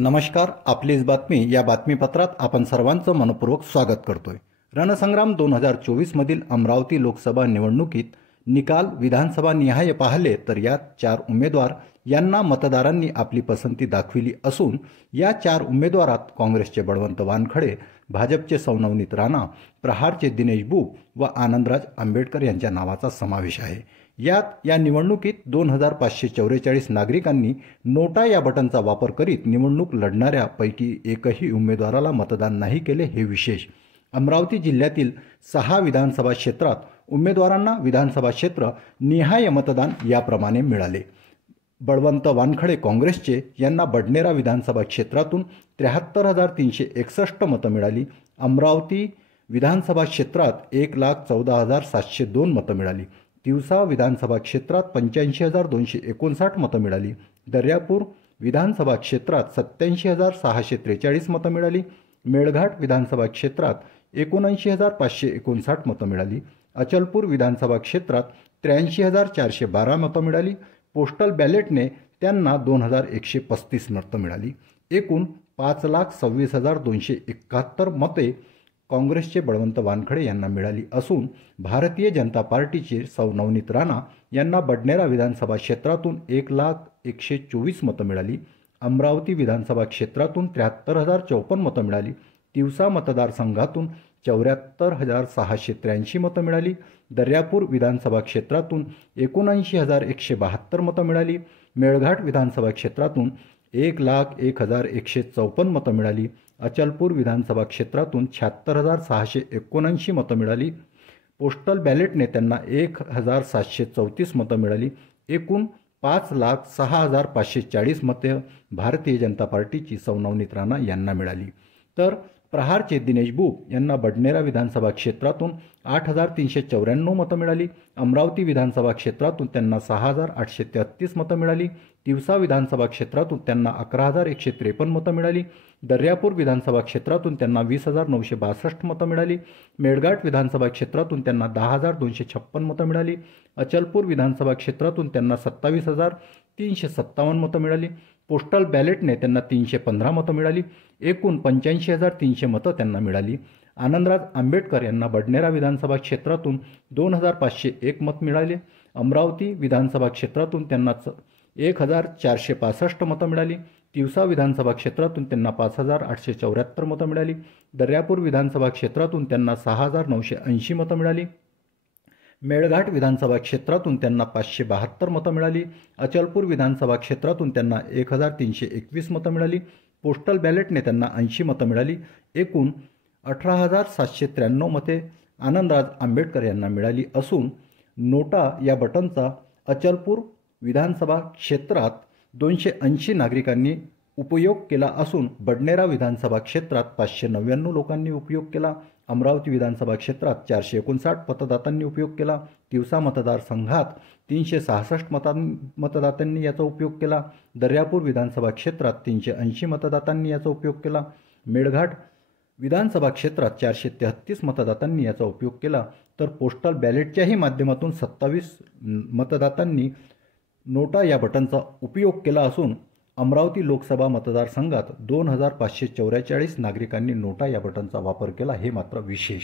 नमस्कार. आपलीच बातमी या बातमीपत्रात आपण सर्वांचं मनपूर्वक स्वागत करतोय. रणसंग्राम 2024 मधील अमरावती लोकसभा निवडणुकीत निकाल विधानसभा निहाय पाहिले तर यात 4 उमेदवार यांना मतदारांनी आपली पसंती दाखविली असून या 4 उमेदवारात काँग्रेसचे बळवंत वानखडे, भाजपचे नवनीत राणा, प्रहारचे दिनेश बुक व आनंदराज आंबेडकर यांच्या नावाचा समावेश आहे. यात या निवडणुकीत 2544 नागरिकांनी नोटा या बटनचा वापर करीत निवडणूक लढणाऱ्या पैकी एकही उमेदवाराला मतदान नाही केले हे विशेष. अमरावती जिल्ह्यातील 6 विधानसभा क्षेत्रात उमेदवारांना विधानसभा क्षेत्र निहाय मतदान याप्रमाणे मिळाले. बळवंत वानखडे काँग्रेसचे यांना बडनेरा विधानसभा क्षेत्रातून 73,361 मतं मिळाली. अमरावती विधानसभा क्षेत्रात 1,14,702 मतं मिळाली. तिवसा विधानसभा क्षेत्रात 85,259 मतं मिळाली. दर्यापूर विधानसभा क्षेत्रात 87,643 मतं मिळाली. मेळघाट विधानसभा क्षेत्रात 79,559 मतं मिळाली. अचलपूर विधानसभा क्षेत्रात 83,412 मतं मिळाली. पोस्टल बॅलेटने त्यांना 2,135 मतं मिळाली. एकूण 5,26,271 मते काँग्रेसचे बळवंत वानखडे यांना मिळाली असून भारतीय जनता पार्टीचे नवनीत राणा यांना बडनेरा विधानसभा क्षेत्रातून 1,01,24 मतं मिळाली. अमरावती विधानसभा क्षेत्रातून 73,054 मतं मिळाली. तिवसा मतदारसंघातून 74,683 मतं मिळाली. दर्यापूर विधानसभा क्षेत्रातून 79,172 मतं मिळाली. मेळघाट विधानसभा क्षेत्रातून 1,01,154 मतं मिळाली. अचलपूर विधानसभा क्षेत्रातून 76,679 मतं मिळाली. पोस्टल बॅलेटने त्यांना 1,734 मतं मिळाली. एकूण 5,06,540 मते भारतीय जनता पार्टीची नवनीत राणा यांना मिळाली. तर प्रहारचे दिनेश बुक यांना बडनेरा विधानसभा क्षेत्रातून 8,394 मतं मिळाली. अमरावती विधानसभा क्षेत्रातून त्यांना 6,833 मतं मिळाली. तिवसा विधानसभा क्षेत्रातून त्यांना 11,153 मतं मिळाली. दर्यापूर विधानसभा क्षेत्रातून त्यांना 20,962 मतं मिळाली. मेळघाट विधानसभा क्षेत्रातून त्यांना 10,256 मतं मिळाली. अचलपूर विधानसभा क्षेत्रातून त्यांना 27,357 मतं मिळाली. पोस्टल बॅलेटने त्यांना 315 मतं मिळाली. एकूण 85,300 मतं त्यांना मिळाली. आनंदराज आंबेडकर यांना बडनेरा विधानसभा क्षेत्रातून 2,501 मत मिळाले. अमरावती विधानसभा क्षेत्रातून त्यांना 1,465 मतं मिळाली. तिवसा विधानसभा क्षेत्रातून त्यांना 5,874 मतं मिळाली. दर्यापूर विधानसभा क्षेत्रातून त्यांना 6,980 मतं मिळाली. मेळघाट विधानसभा क्षेत्रातून त्यांना 572 मतं मिळाली. अचलपूर विधानसभा क्षेत्रातून त्यांना 1,321 मतं मिळाली. पोस्टल बॅलेटने त्यांना 80 मतं मिळाली. एकूण 18,793 मते आनंदराज आंबेडकर यांना मिळाली असून नोटा या बटनचा अचलपूर विधानसभा क्षेत्रात 280 नागरिकांनी उपयोग केला असून बडनेरा विधानसभा क्षेत्रात 599 लोकांनी उपयोग केला. अमरावती विधानसभा क्षेत्रात 459 मतदातांनी उपयोग केला. तिवसा मतदारसंघात 366 मतदातांनी याचा उपयोग केला. दर्यापूर विधानसभा क्षेत्रात 380 मतदातांनी याचा उपयोग केला. मेळघाट विधानसभा क्षेत्रात 433 मतदातांनी याचा उपयोग केला. तर पोस्टल बॅलेटच्याही माध्यमातून 27 मतदातांनी नोटा या बटनचा उपयोग केला असून अमरावती लोकसभा मतदारसंघात 2,544 नागरिकांनी नोटा या बटनचा वापर केला हे मात्र विशेष.